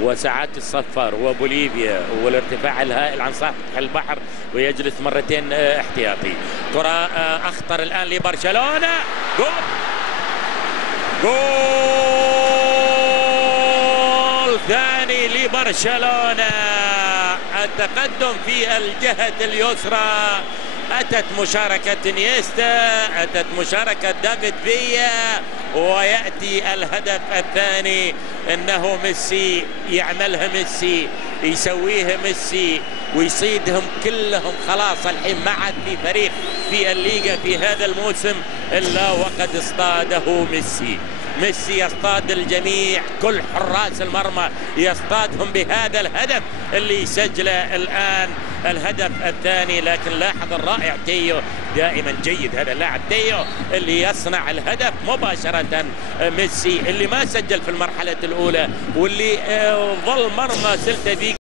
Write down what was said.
وساعات الصفر وبوليفيا والارتفاع الهائل عن سطح البحر ويجلس مرتين احتياطي. كرة اخطر الان لبرشلونة. جول ثاني لبرشلونة. التقدم في الجهة اليسرى. أتت مشاركة انيستا، أتت مشاركة دافيد فيا، ويأتي الهدف الثاني. إنه ميسي يعملها، ميسي يسويها، ميسي ويصيدهم كلهم. خلاص الحين ما عاد في فريق في الليغا في هذا الموسم إلا وقد اصطاده ميسي. ميسي يصطاد الجميع، كل حراس المرمى يصطادهم بهذا الهدف اللي سجله الآن، الهدف الثاني. لكن لاحظ الرائع تيو، دائما جيد هذا اللاعب تيو اللي يصنع الهدف مباشرة. ميسي اللي ما سجل في المرحلة الأولى واللي ظل مرمى سيلتا فيغو